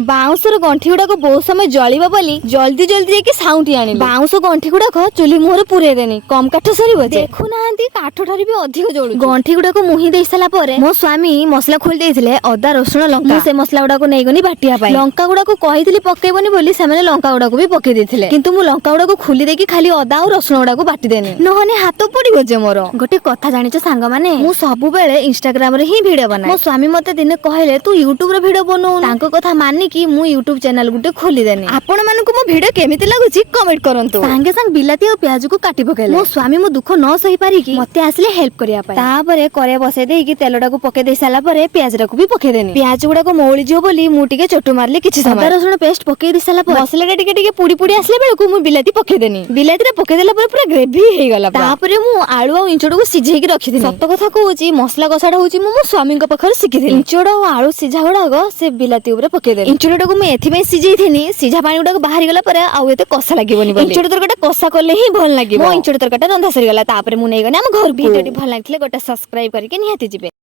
Bouncer गंठी गुड़ाक बहुत समय जलिबा बोली जल्दी जल्दी जाके साउंटी आनी बाउंस गंठी गुड़ाक चुली मुहर पुरे देनी कम काठ सरीब देखुना काठ ठारी भी अधिक जोड़ गंठी गुड़ाक मुही दे सारा पर मो स्वामी मसला खोली देइथिले अदा रसुण लंका से मसला गुड़ाक नै गनी बाटिया पाई लंका गुड़ाक कहिथिली पकेबनी बोली सेमाने लंका गुड़ाक भी पके देथिले किंतु मु लंका गुड़ाक खुली देकी खाली अदा और रसुण गुड़ाक बाटी देनी नहने हाथ पड़िबो जे मोर गोटे कथा जानिच सांग माने मु सब बेले इंस्टाग्राम रे ही वीडियो बनाए मो स्वामी मते दिने कहले तू यूट्यूब रे वीडियो बनौ तांको कथा मानि कि मु यूट्यूब चैनल गुटे खोली देनी आपण मानकु मो वीडियो केमिति लागुची कमेंट करंतु संगे संग बिलाती और प्याज को काटी पकेले मो स्वामी मो दुख न सही पारी कि मते आसले हेल्प करिया पाई तापरे करे बसे देई कि तेलडा को पके दे साला परे प्याज रा को भी पके देनी प्याज गुडा को मोळी जियो बोली मु टिके चटु मारले किछि समय अदा रसुण पेस्ट पके दे साला पर मसला टिके टिके पुडी पुडी आसले बेल को मु बिलाती पके देनी बिलाती रे पके देला पर पूरा ग्रेवी हे गला तापरे मु आलू और इंचड़ को सिझेई के रखि देनी सत्त कथा कहूची मसला कसाडा होची मु स्वामी को पखर सिखि देनी इंचड़ और आलू सिझा गुडा से बिलाती ऊपर पके देनी इंचड़ को मु एथि में सिझेई थेनी सिझा पानी गुडा बाहरी गला पर आउ एते कसा लागीबनी बोली इंचड़ तरकाटा कसा करले ही भल लागिबो मो इंचड़ तरकाटा रंधा सरी गला तापरे मु नै गने हम घर भिडियोटी भल लागथिले गोटा सब्सक्राइब करके निहाती जिबे।